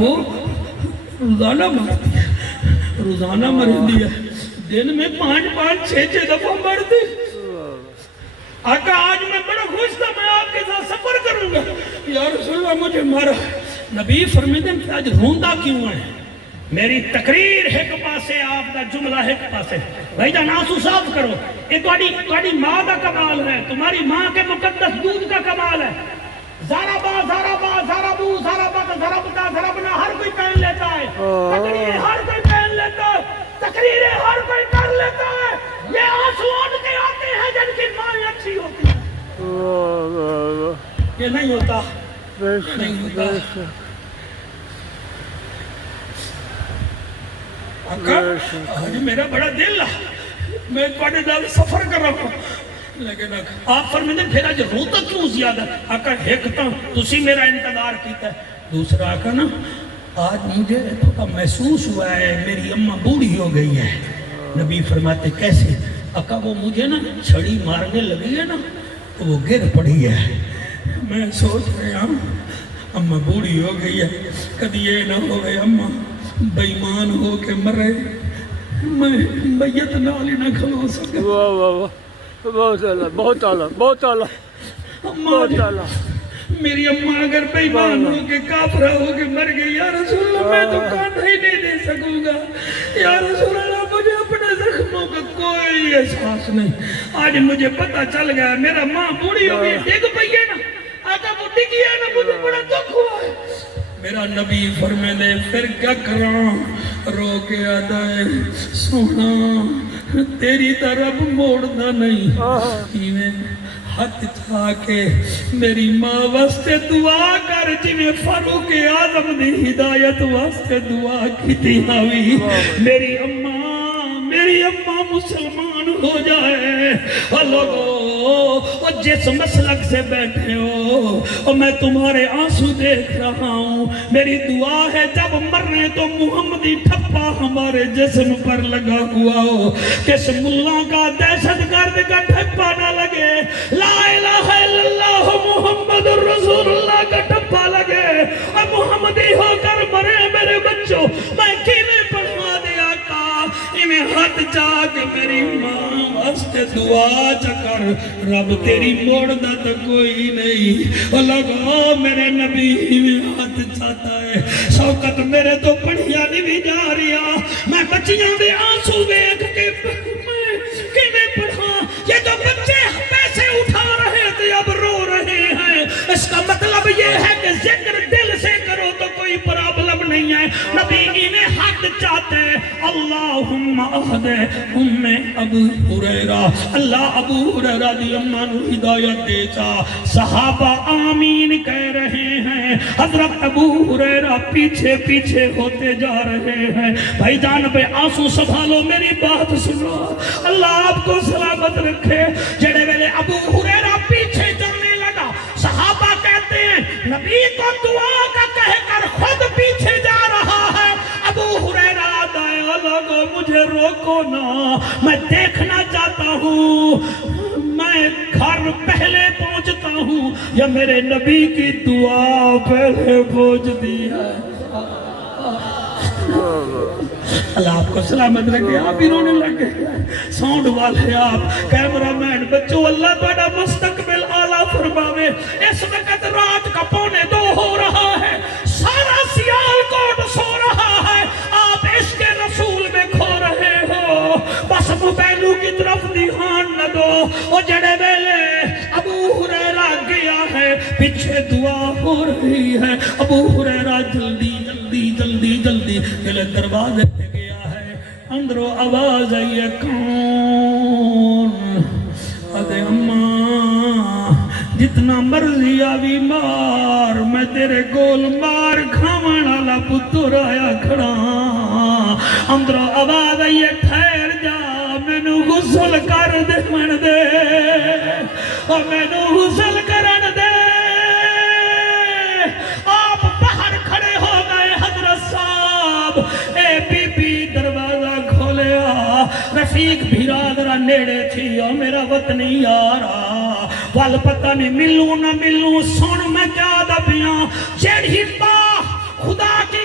وہ روزانہ مرتی ہے، روزانہ مرتی ہے، دن میں 5 6 دفعہ مرتی۔ آقا آج میں بڑا خوش تھا، میں آپ کے ساتھ سفر کروں گا، یا رسول اللہ مجھے مارا۔ نبی فرمیدے کہ آج روندا کیوں ہے؟ میری تقریر ایک پاسے، آپ کا جملہ ایک پاسے، بھائی جان آنسو صاف کرو۔ یہ تواڈی ماں کا کمال ہے، تمہاری ماں کے مقدس دودھ کا کمال ہے۔ زارابا زارابا زارابو زارابا زارابتا زارابنا ہر کوئی پہن لیتا ہے، تقریر ہر کوئی پہن لیتا ہے، تقریریں ہر کوئی کر لیتا ہے۔ یہ آنسو ان کے آتے ہیں جن کی مائیں اچھی ہوتی ہیں۔ یہ نہیں ہوتا، نہیں ہوتا۔ آقا آج میرا بڑا دل ہے، میں تواڈے نال سفر کر رہا ہوں، لیکن آپ فرمیندے پھر آج روتا کیوں زیادہ؟ آقا ایک تو تسی میرا انتظار کیتا ہے، دوسرا آقا نا آج مجھے تھوڑا محسوس ہوا ہے میری اماں بوڑھی ہو گئی ہے۔ نبی فرماتے کیسے؟ آقا وہ مجھے نا چھڑی مارنے لگی ہے نا تو وہ گر پڑی ہے، میں سوچ رہا ہوں اماں بوڑھی ہو گئی ہے، کدی یہ نہ ہوئے اماں بےمان ہو کے مرے، میں میت نال ہی نہ کھلو سکے۔ واہ واہ واہ، بہت اعلیٰ، بہت اعلیٰ، بہت اعلیٰ، بہت اعلیٰ۔ میری اماں اگر بےمان ہو کے کافرہ ہو کے مر گئی، یا رسول اللہ میں تو کاندھا ہی نہیں دے سکوں گا، یا رسول اللہ مجھے اپنے زخموں کا کوئی احساس نہیں۔ آج مجھے پتہ چل گیا میرا ماں بوڑھی ہو گئی، ڈگ پئی ہے نا، آقا وہ ڈگی ہے نا، مجھے بڑا دکھ ہوا ہے۔ میرا نبی فرمیندے پھر کیا کراں، رو کے آتا ہے سونا تیری طرف موڑنا نہیں، ہاتھ چھا کے میری ماں واسطے دعا کر، جنہیں فاروق اعظم دی ہدایت واسطے دعا کی تھی ہوئی، میری اماں مسلمان ہو جائے۔ اور لوگو جس مسلک سے بیٹھے ہو اور میں تمہارے آنسو دیکھ رہا ہوں، میری دعا ہے جب مرنے تو محمدی ٹھپا ہمارے جسم پر لگا ہوا ہو، کس ملا کا دہشت گرد کا ٹھپا نہ لگے، لا الہ الا اللہ محمد الرسول اللہ کا ٹھپا لگے اور محمدی ہو کر مرے میرے بچوں۔ میں کیویں پڑھوا دیا کا انہیں ہاتھ جا کے میری ماں واسطے دعا چکر، رب تیری موڑنا تو کوئی نہیں۔ اور لگا میرے نبی میں ہاتھ چاہتا ہے، شوقت میرے تو پڑھیا نہیں بھی جا رہا، میں بچیاں دے آنسو دیکھ کے میں پڑھا، یہ تو بچے پیسے اٹھا رہے تھے اب رو رہے ہیں، اس کا مطلب یہ ہے کہ ذکر دل سے کرو تو کوئی پرابلم نہیں ہے۔ نبی انہیں حق چاہتے اللہم اہدے ام ابو ہریرہ، اللہ ابو ہریرہ دی اماں نو ہدایت دے جا۔ صحابہ آمین کہہ رہے ہیں، حضرت ابو ہریرہ پیچھے پیچھے ہوتے جا رہے ہیں۔ بھائی جان پہ آنسو سنبھالو، میری بات سنو، اللہ آپ کو سلامت رکھے۔ جڑے ویلے ابو ہریرہ پیچھے چلنے لگا، صحابہ کہتے ہیں نبی کو دعا کا کہہ کر خود پیچھے جا رہا ہے۔ ابو ہریرہ دائے لوگو مجھے روکو نا، میں دیکھنا چاہتا ہوں میں گھر پہلے پہنچتا ہوں یا میرے نبی کی دعا پہلے پہنچ دی ہے۔ اللہ آپ کو سلامت رکھے۔ آپ ہی رونے لگے، ساؤنڈ والے آپ، کیمرہ مین بچوں، اللہ بڑا مستقبل اعلیٰ فرماوے۔ اس وقت رات کا 1:45 ہو رہا ہے، سارا سیالکوٹ سو رہا ہے، آپ عشق رسول میں کھو رہے ہو، بس موبائلوں کی طرف دھیان نہ دو۔ اور جڑے ویلے ابو ہریرہ گیا ہے، پیچھے دعا ہو رہی ہے، ابو ہریرہ جلدی جلدی جلدی جلدی جلے دروازے پہ گیا ہے، اندروں آواز آئی ہے کون؟ ادے اماں جتنا مرضی آوی مار، میں تیرے گول مار کھاون والا پتر آیا کھڑا۔ اندروں آواز آئی ہے ٹھہر جا، مینو غسل کر دے من دے، اور مینو غسل کرن دے۔ آپ باہر کھڑے ہو گئے، حضرت صاحب اے بی بی دروازہ کھولیا، رفیق بھیرادرہ نیڑے تھی، اور میرا وطنی یارا وال پتہ نہیں ملوں نہ ملوں، سن میں کیا دبیاں، جیڑی ماں خدا کی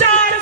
4